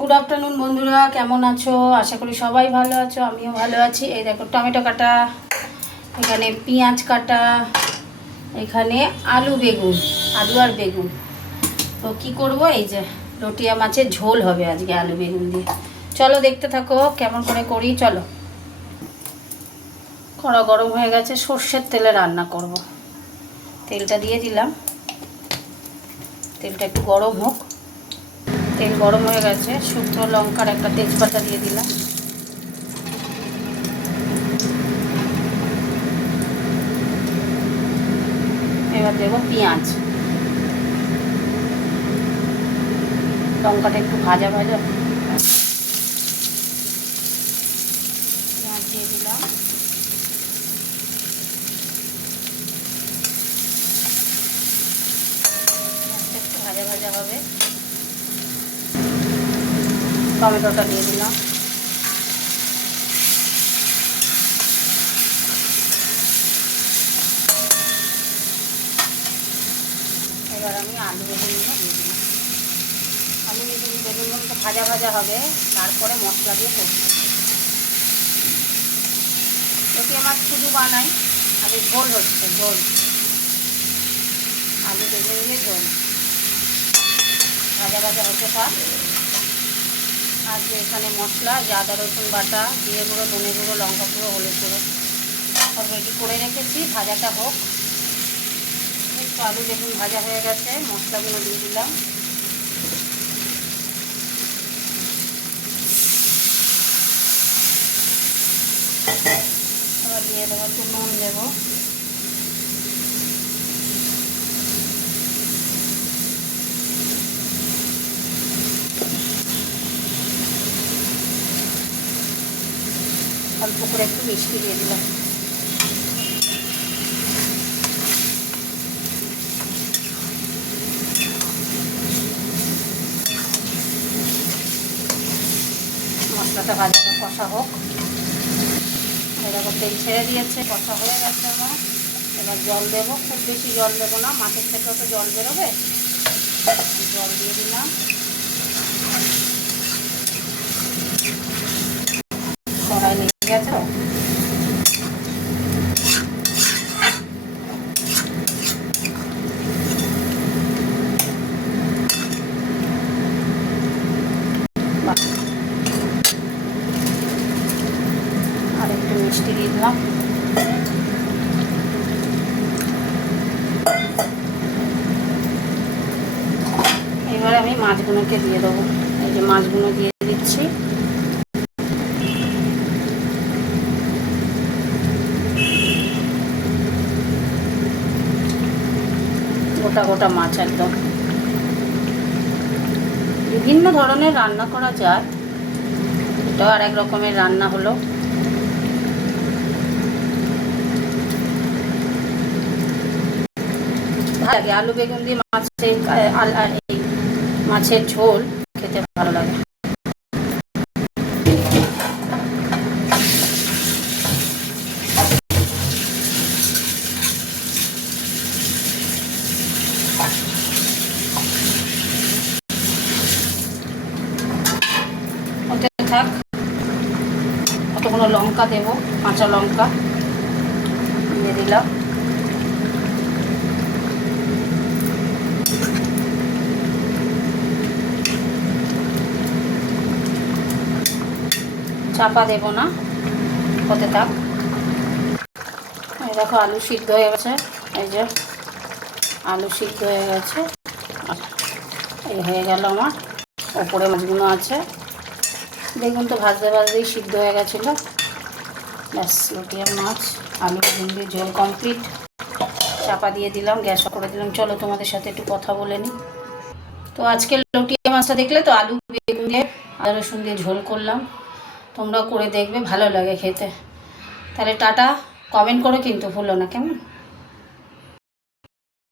Good afternoon বন্ধুরা, কেমন আছো? আশা করি সবাই ভালো আছো, আমিও ভালো আছি। এই দেখো টমেটো কাটা, এখানে পেঁয়াজ কাটা, এখানে আলু বেগুন, আলু আর বেগুন। তো কি করব, এই যে রটিয়া মাছের ঝোল হবে আজকে আলু বেগুন দিয়ে। চলো দেখতে থাকো কেমন করে করি। চলো, কড়া গরম হয়ে গেছে, সর্ষের তেলে রান্না করব। তেলটা দিয়ে দিলাম, তেলটা একটু গরম হোক। তেল গরম হয়ে গেছে, শুকনো লঙ্কার একটা তেজপাতা দিয়ে দিলাম। এবার দেবো পেঁয়াজ, লঙ্কাটা একটু ভাজা ভাজা, পেঁয়াজ দিয়ে দিলাম। পেঁয়াজটা একটু ভাজা ভাজা হবে, টমেটোটা দিয়ে দিলাম। এবার আমি আলু বেগুনগুলো দিয়ে দিলাম। আলু বেগুনগুলো ভাজা ভাজা হবে, তারপরে মশলা দিয়ে করবো। এটি আমার শুধু বানাই, আগে ঝোল হচ্ছে, ঝোল আলু বেগুন দিয়ে ঝোল ভাজা ভাজা হতে থাক। আর যে এখানে মশলা, আদা রসুন বাটা, জিরে গুঁড়ো, ধনে গুঁড়ো, লঙ্কা গুঁড়ো, হলুদ গুঁড়ো সব রেডি করে রেখেছি, ভাজাটা হোক। একটু আলু বেগুন ভাজা হয়ে গেছে, মশলাগুলো দিয়ে দিলাম। এবার দিয়ে দেবো একটু নুন দেবো, অল্প করে একটু মিষ্টি দিয়ে দিলাম। মশলাটা ভাজা কষা হোক। এরকম তেল ছেড়ে দিয়েছে, কষা হয়ে গেছে আমার। এবার জল দেবো, খুব বেশি জল দেবো না, মাছের থেকেও তো জল বেরোবে। জল দিয়ে দিলাম। কড়াই লেগে গেছে, আর একটু মিষ্টি দিয়ে দিলাম। এবার আমি মাছগুলোকে দিয়ে দেবো। এই যে মাছগুলো দিয়ে দিচ্ছি। গোটা গোটা মাছ একদম। বিভিন্ন ধরনের রান্না করা যায়, এটাও আর এক রকমের রান্না হলো। ভালো লাগে আলু বেগুন দিয়ে মাছের ঝোল খেতে ভালো লাগে। ওতে থাক, কতগুলো লঙ্কা দেবো, কাঁচা লঙ্কা দিয়ে দিলাম। চাপা দেবো না, হতে থাক। এই দেখো আলু সিদ্ধ হয়ে গেছে, এই যে আলু সিদ্ধ হয়ে গেছে। এই হয়ে গেল আমার। ওপরে মাছগুলো আছে, বেগুন তো ভাজতে ভাজতেই সিদ্ধ হয়ে গেছিলো। ব্যাস, লটিয়া মাছ আলু বেগুন দিয়ে ঝোল কমপ্লিট। চাপা দিয়ে দিলাম, গ্যাস করে দিলাম। চলো তোমাদের সাথে একটু কথা বলে নিই। তো আজকে লটিয়া মাছটা দেখলে তো, আলু বেগুন দিয়ে আদা রসুন দিয়ে ঝোল করলাম। তোমরাও করে দেখবে, ভালো লাগে খেতে। তাহলে টাটা, কমেন্ট করো কিন্তু ভুলো না, কেমন?